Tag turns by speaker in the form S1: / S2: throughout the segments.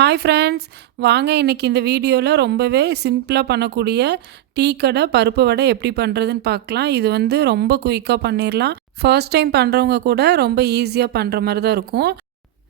S1: Hi friends வாங்க இன்றைக்கி இந்த வீடியோவில் ரொம்பவே சிம்பிளாக பண்ணக்கூடிய டீ கடை பருப்பு வடை எப்படி பண்ணுறதுன்னு பார்க்கலாம். இது வந்து ரொம்ப குயிக்காக பண்ணிடலாம் ஃபர்ஸ்ட் டைம் பண்ணுறவங்க கூட ரொம்ப ஈஸியாக பண்ணுற மாதிரி தான் இருக்கும்.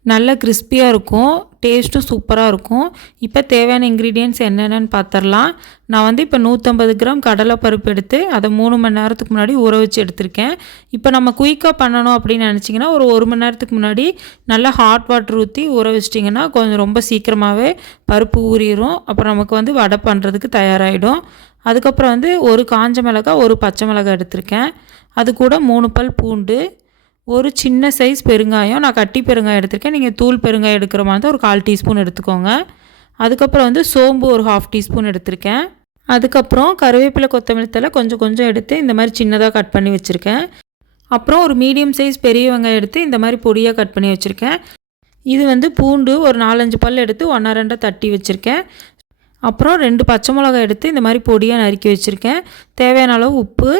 S1: நல்ல கிறிஸ்பியாக இருக்கும். டேஸ்ட்டும் சூப்பராக இருக்கும். இப்போ தேவையான இன்க்ரீடியன்ட்ஸ் என்னென்னு பார்த்துடலாம் நான் வந்து இப்போ நூற்றம்பது கிராம் கடலைப்பருப்பு எடுத்து அதை மூணு மணி நேரத்துக்கு முன்னாடி ஊற வச்சு எடுத்திருக்கேன். இப்போ நம்ம குயிக்காக பண்ணணும் அப்படின்னு நினச்சிங்கன்னா ஒரு ஒரு மணி நேரத்துக்கு முன்னாடி நல்லா ஹாட் வாட்டர் ஊற்றி ஊற வச்சிட்டிங்கன்னா கொஞ்சம் ரொம்ப சீக்கிரமாகவே பருப்பு ஊறிடும் அப்புறம் நமக்கு வந்து வடை பண்ணுறதுக்கு தயாராகிடும் அதுக்கப்புறம் வந்து ஒரு காஞ்ச மிளகா ஒரு பச்சை மிளகா எடுத்திருக்கேன். அது கூட மூணு பல் பூண்டு ஒரு சின்ன சைஸ் பெருங்காயம் நான் கட்டி பெருங்காயம் எடுத்திருக்கேன். நீங்கள் தூள் பெருங்காயம் எடுக்கிற மாதிரி தான் ஒரு கால் டீஸ்பூன் எடுத்துக்கோங்க. அதுக்கப்புறம் வந்து சோம்பு ஒரு ஹாஃப் டீஸ்பூன் எடுத்திருக்கேன். அதுக்கப்புறம் கருவேப்பிலை கொத்தமல்லி தலை கொஞ்சம் கொஞ்சம் எடுத்து இந்த மாதிரி சின்னதாக கட் பண்ணி வச்சுருக்கேன். அப்புறம் ஒரு மீடியம் சைஸ் பெரிய வெங்காயம் எடுத்து இந்த மாதிரி பொடியாக கட் பண்ணி வச்சுருக்கேன். இது வந்து பூண்டு ஒரு நாலஞ்சு பல் எடுத்து ஒன்றா ரெண்டாக தட்டி வச்சுருக்கேன். அப்புறம் ரெண்டு பச்சை மிளகாய் எடுத்து இந்த மாதிரி பொடியாக நறுக்கி வச்சுருக்கேன். தேவையான அளவு உப்பு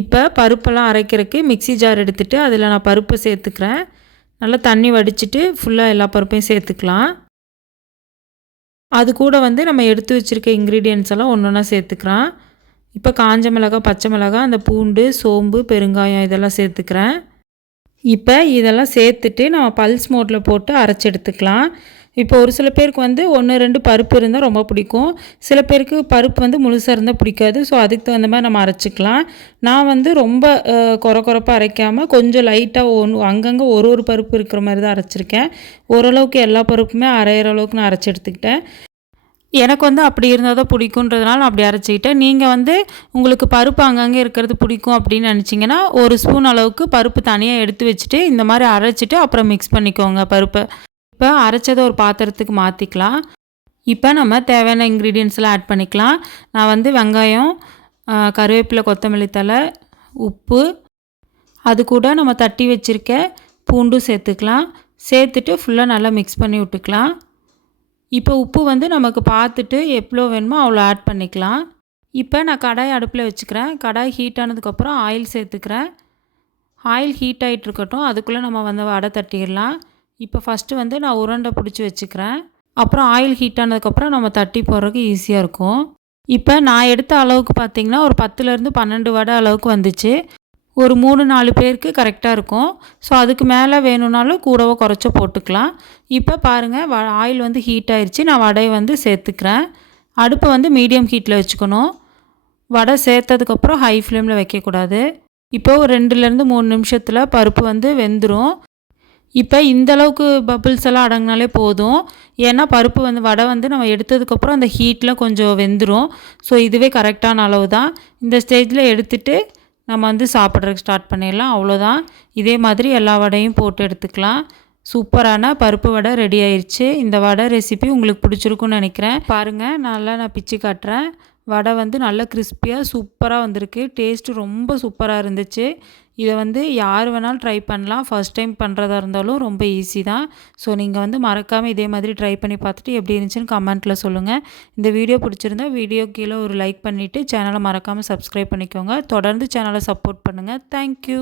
S1: இப்போ பருப்பெல்லாம் அரைக்கிறதுக்கு மிக்சி ஜார் எடுத்துகிட்டு அதில் நான் பருப்பு சேர்த்துக்கிறேன். நல்லா தண்ணி வடிச்சிட்டு ஃபுல்லாக எல்லா பருப்பையும் சேர்த்துக்கலாம். அது கூட வந்து நம்ம எடுத்து வச்சுருக்க இன்க்ரீடியன்ஸ் எல்லாம் ஒன்று ஒன்றா சேர்த்துக்கிறேன் இப்போ காஞ்ச மிளகாய் பச்சை மிளகாய் அந்த பூண்டு சோம்பு பெருங்காயம் இதெல்லாம் சேர்த்துக்கிறேன். இப்போ இதெல்லாம் சேர்த்துட்டு நம்ம பல்ஸ் மோட்டில் போட்டு அரைச்சி எடுத்துக்கலாம். இப்போ ஒரு சில பேருக்கு வந்து ஒன்று ரெண்டு பருப்பு இருந்தால் ரொம்ப பிடிக்கும். சில பேருக்கு பருப்பு வந்து முழுசாக இருந்தால் பிடிக்காது. ஸோ அதுக்கு தகுந்த மாதிரி நம்ம அரைச்சிக்கலாம். நான் வந்து ரொம்ப குறை குறைப்பாக அரைக்காமல் கொஞ்சம் லைட்டாக ஒன்று அங்கங்கே ஒரு ஒரு பருப்பு இருக்கிற மாதிரி தான் அரைச்சிருக்கேன். ஓரளவுக்கு எல்லா பருப்புமே அரைகிற அளவுக்கு நான் அரைச்சி எடுத்துக்கிட்டேன். எனக்கு வந்து அப்படி இருந்தால் தான் பிடிக்குன்றதுனால நான் அப்படி அரைச்சிக்கிட்டேன். நீங்கள் வந்து உங்களுக்கு பருப்பு அங்கங்கே இருக்கிறது பிடிக்கும் அப்படின்னு நினச்சிங்கன்னா ஒரு ஸ்பூன் அளவுக்கு பருப்பு தனியாக எடுத்து வச்சுட்டு இந்த மாதிரி அரைச்சிட்டு அப்புறம் மிக்ஸ் பண்ணிக்கோங்க பருப்பை. இப்போ அரைச்சதை ஒரு பாத்திரத்துக்கு மாற்றிக்கலாம் இப்போ நம்ம தேவையான இன்க்ரீடியன்ஸ்லாம் ஆட் பண்ணிக்கலாம். நான் வந்து வெங்காயம் கருவேப்பிலை கொத்தமல்லி தலை உப்பு அது கூட நம்ம தட்டி வச்சுருக்க பூண்டும் சேர்த்துக்கலாம். சேர்த்துட்டு ஃபுல்லாக நல்லா மிக்ஸ் பண்ணி விட்டுக்கலாம். இப்போ உப்பு வந்து நமக்கு பார்த்துட்டு எவ்வளோ வேணுமோ அவ்வளோ ஆட் பண்ணிக்கலாம். இப்போ நான் கடாய் அடுப்பில் வச்சுக்கிறேன். கடாய் ஹீட் ஆனதுக்கப்புறம் ஆயில் சேர்த்துக்கிறேன். ஆயில் ஹீட் ஆகிட்டு இருக்கட்டும். அதுக்குள்ளே நம்ம வந்து வடை தட்டிடலாம். இப்போ ஃபஸ்ட்டு வந்து நான் உருண்டை பிடிச்சி வச்சுக்கிறேன். அப்புறம் ஆயில் ஹீட் ஆனதுக்கப்புறம் நம்ம தட்டி போடுறதுக்கு ஈஸியாக இருக்கும். இப்போ நான் எடுத்த அளவுக்கு பார்த்திங்கன்னா ஒரு பத்துலேருந்து பன்னெண்டு வடை அளவுக்கு வந்துச்சு. ஒரு மூணு நாலு பேருக்கு கரெக்டாக இருக்கும். ஸோ அதுக்கு மேலே வேணும்னாலும் கூடவோ குறைச்ச போட்டுக்கலாம். இப்போ பாருங்கள் வ ஆயில் வந்து ஹீட் ஆயிடுச்சு நான் வடையை வந்து சேர்த்துக்கிறேன். அடுப்பை வந்து மீடியம் ஹீட்டில் வச்சுக்கணும். வடை சேர்த்ததுக்கப்புறம் ஹை ஃப்ளேமில் வைக்கக்கூடாது. இப்போ ஒரு ரெண்டுலேருந்து மூணு நிமிஷத்தில் பருப்பு வந்து வெந்துடும் இப்போ இந்தளவுக்கு பபுள்ஸ் எல்லாம் அடங்கினாலே போதும். ஏன்னா பருப்பு வந்து வடை வந்து நம்ம எடுத்ததுக்கப்புறம் அந்த ஹீட்டில் கொஞ்சம் வெந்துடும் ஸோ இதுவே கரெக்டான அளவு தான். இந்த ஸ்டேஜில் எடுத்துகிட்டு நம்ம வந்து சாப்பிட்றதுக்கு ஸ்டார்ட் பண்ணிடலாம். அவ்வளோதான் இதே மாதிரி எல்லா வடையும் போட்டு எடுத்துக்கலாம். சூப்பரான பருப்பு வடை ரெடி ஆயிடுச்சு இந்த வடை ரெசிபி உங்களுக்கு பிடிச்சிருக்குன்னு நினைக்கிறேன். பாருங்கள் நல்லா நான் பிச்சு காட்டுறேன். வடை வந்து நல்ல கிறிஸ்பியாக சூப்பராக வந்திருக்கு. டேஸ்ட்டு ரொம்ப சூப்பராக இருந்துச்சு. இதை வந்து யார் வேணாலும் ட்ரை பண்ணலாம். ஃபஸ்ட் டைம் பண்ணுறதா இருந்தாலும் ரொம்ப ஈஸி தான். ஸோ நீங்கள் வந்து மறக்காமல் இதே மாதிரி ட்ரை பண்ணி பார்த்துட்டு எப்படி இருந்துச்சுன்னு கமெண்ட்டில் சொல்லுங்கள் இந்த வீடியோ பிடிச்சிருந்தா வீடியோ கீழே ஒரு லைக் பண்ணிவிட்டு சேனலை மறக்காமல் சப்ஸ்கிரைப் பண்ணிக்கோங்க. தொடர்ந்து சேனலை சப்போர்ட் பண்ணுங்கள் தேங்க்யூ